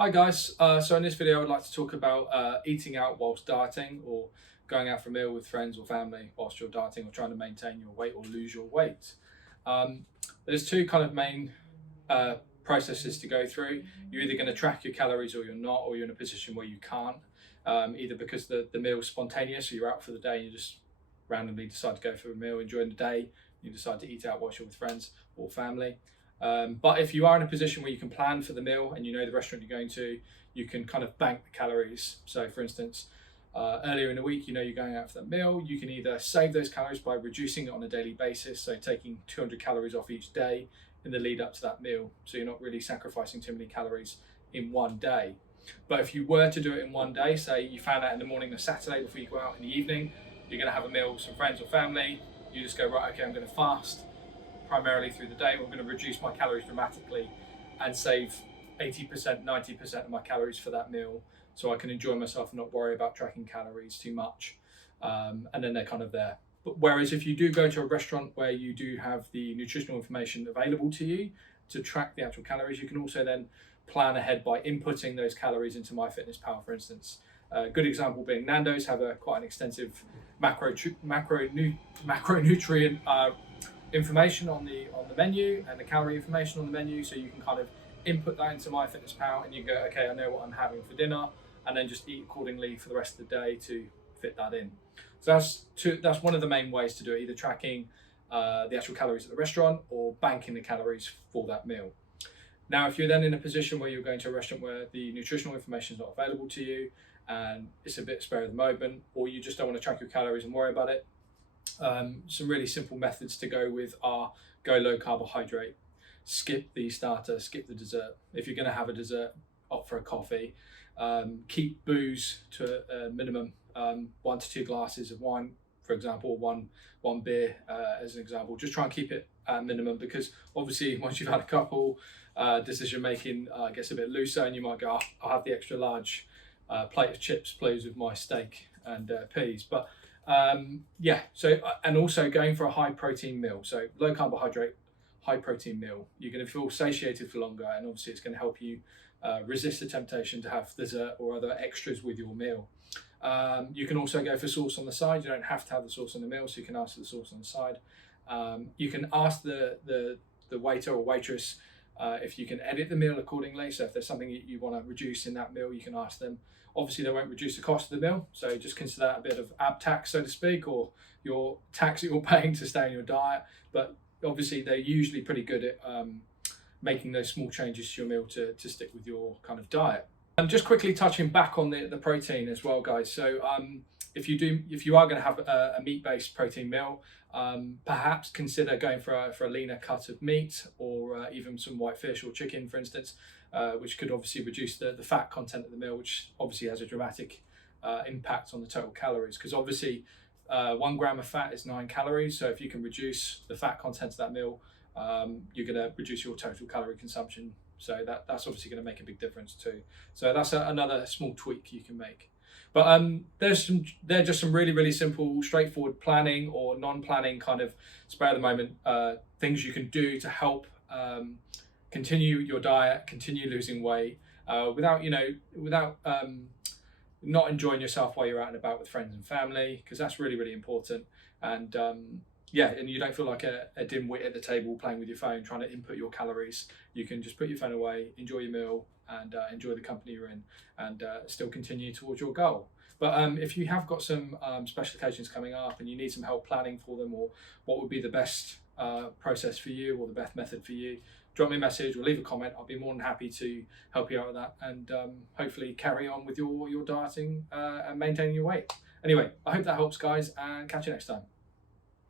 Hi guys, so in this video I'd like to talk about eating out whilst dieting, or going out for a meal with friends or family whilst you're dieting or trying to maintain your weight or lose your weight. Um, there's two kind of main processes to go through. You're either going to track your calories or you're not, or you're in a position where you can't, either because the meal's spontaneous, so you're out for the day and you just randomly decide to go for a meal, enjoying the day, you decide to eat out whilst you're with friends or family. But if you are in a position where you can plan for the meal and you know the restaurant you're going to, you can kind of bank the calories. So for instance, earlier in the week, you know you're going out for the meal, you can either save those calories by reducing it on a daily basis, so taking 200 calories off each day in the lead up to that meal, so you're not really sacrificing too many calories in one day. But if you were to do it in one day, say you found out in the morning of Saturday before you go out in the evening, you're going to have a meal with some friends or family, you just go, right, okay, I'm going to fast primarily through the day. We're going to reduce my calories dramatically and save 80%, 90% of my calories for that meal, so I can enjoy myself and not worry about tracking calories too much. And then they're kind of there. But whereas if you do go to a restaurant where you do have the nutritional information available to you to track the actual calories, you can also then plan ahead by inputting those calories into MyFitnessPal, for instance. A good example being Nando's have quite an extensive macronutrient information on the menu, and the calorie information on the menu, so you can kind of input that into MyFitnessPal and you go, okay, I know what I'm having for dinner, and then just eat accordingly for the rest of the day to fit that in. So that's one of the main ways to do it, either tracking the actual calories at the restaurant or banking the calories for that meal. Now, if you're then in a position where you're going to a restaurant where the nutritional information is not available to you and it's a bit spare of the moment, or you just don't want to track your calories and worry about it, some really simple methods to go with are: go low carbohydrate, skip the starter, skip the dessert. If you're going to have a dessert, opt for a coffee. Keep booze to a minimum, 1 to 2 glasses of wine, for example, one beer as an example. Just try and keep it at minimum, because obviously once you've had a couple, decision making gets a bit looser, and you might go, oh, I'll have the extra large plate of chips please with my steak and peas. But yeah, so and also going for a high protein meal, so low carbohydrate, high protein meal. You're going to feel satiated for longer, and obviously it's going to help you resist the temptation to have dessert or other extras with your meal. You can also go for sauce on the side. You don't have to have the sauce on the meal, so you can ask for the sauce on the side. You can ask the waiter or waitress if you can edit the meal accordingly. So if there's something you want to reduce in that meal, you can ask them. Obviously, they won't reduce the cost of the meal, so just consider that a bit of ab tax, so to speak, or your tax that you're paying to stay in your diet. But obviously, they're usually pretty good at making those small changes to your meal to stick with your kind of diet. And just quickly touching back on the protein as well, guys. So if you are going to have a meat-based protein meal, perhaps consider going for a leaner cut of meat, or even some white fish or chicken, for instance, which could obviously reduce the fat content of the meal, which obviously has a dramatic impact on the total calories, because obviously 1 gram of fat is 9 calories. So if you can reduce the fat content of that meal, you're going to reduce your total calorie consumption. So that's obviously going to make a big difference too. So that's another small tweak you can make. But they're just some really, really simple, straightforward planning or non-planning kind of spare of the moment things you can do to help continue your diet, continue losing weight without not enjoying yourself while you're out and about with friends and family, because that's really, really important. And yeah, and you don't feel like a dim-wit at the table playing with your phone trying to input your calories. You can just put your phone away, enjoy your meal, and enjoy the company you're in, and still continue towards your goal. But if you have got some special occasions coming up and you need some help planning for them, or what would be the best process for you or the best method for you, drop me a message or leave a comment. I'll be more than happy to help you out with that, and hopefully carry on with your dieting and maintaining your weight. Anyway, I hope that helps, guys, and catch you next time.